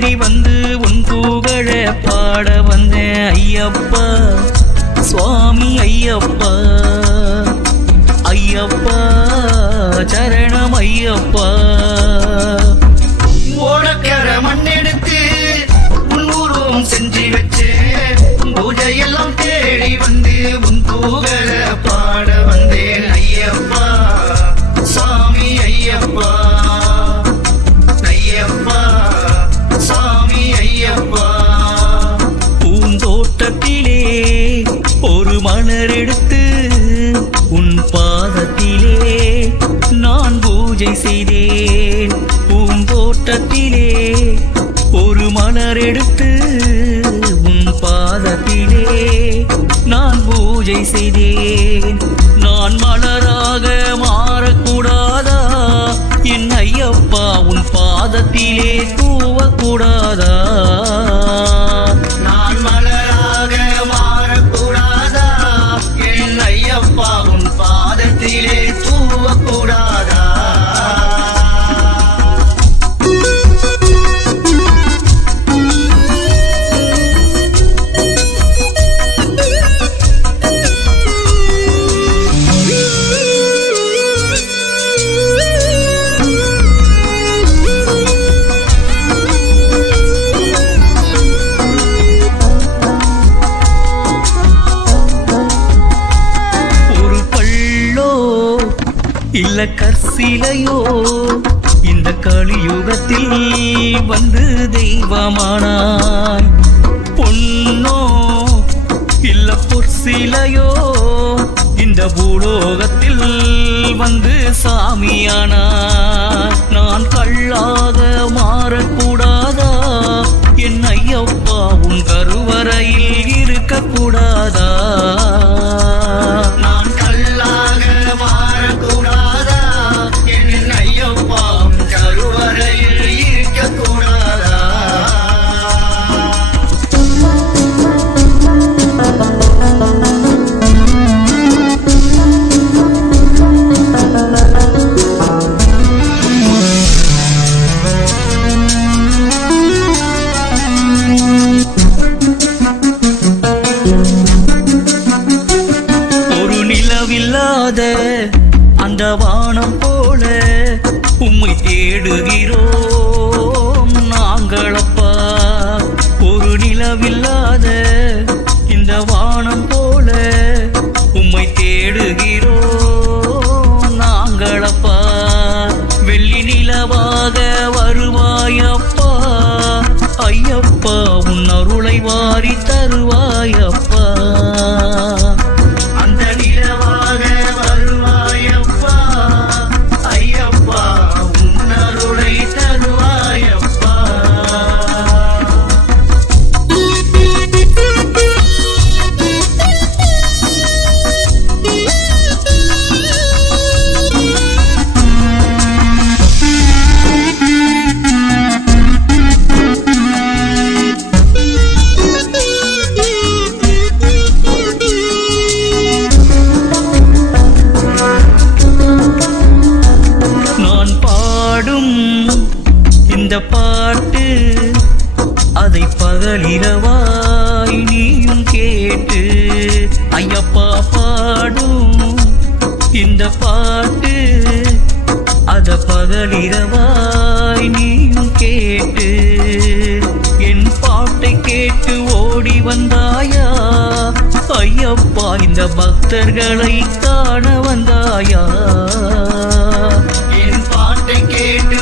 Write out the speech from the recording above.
தேடி வந்து உன் புகழ பாட வந்தேன் ஐயப்பா சுவாமி ஐயப்பா ஐயப்பா சரணம் ஐயப்பா ஓடக்கர மண்ணெடுத்து உன் உருவம் செஞ்சு வச்சு பூஜையெல்லாம் தேடி வந்து உன் புகழ பாட வந்தேன் ஐயப்பா சுவாமி ஐயப்பா ஐயப்பா சுவாமி ஐயப்பா பூந்தோட்டத்திலே ஒரு மலர் எடுத்து உன் பாதத்திலே நான் பூஜை செய்தேன் பூந்தோட்டத்திலே ஒரு மலர் எடுத்து உன் பாதத்திலே நான் பூஜை செய்தேன் நான் மலராக மாறக்கூடாதா என் ஐயப்பா உன் பாதத்திலே தூவக்கூடாதா நான் மலராக மாறக்கூடாதா என் ஐயப்பா உன் பாதத்திலே தூவக்கூடாதா இல்ல கற்சிலையோ இந்த கலியுகத்தில் வந்து தெய்வமானாய் பொன்னோ இல்ல பொற்சிலையோ இந்த பூலோகத்தில் வந்து சாமியானாய் நான் கல்லாக மாறக்கூடாதா என் ஐயப்பா உன் கருவறையில் இருக்கக்கூடாதா நான் கல்லாக மாறக்கூடாதா என் ஐயப்பா உன் கருவறையில் இருக்கக்கூடாதா அந்த வானம் போல உம்மை தேடுகிறோம் நாங்களப்பா ஒரு நிலவில்லாத இந்த வானம் போல உம்மை தேடுகிறோம் நாங்களப்பா வெள்ளி நிலவாக வருவாயப்பா ஐயப்பா உன் அருளை வாரி தருவாயப்பா இந்த பாட்டு அதை பகலிரவாய் நீயும் கேட்டு ஐயப்பா பாடும் இந்த பாட்டு அத பகலிரவாய் நீயும் கேட்டு என் பாட்டை கேட்டு ஓடி வந்தாயா ஐயப்பா இந்த பக்தர்களை காண வந்தாயா என் பாட்டை கேட்டு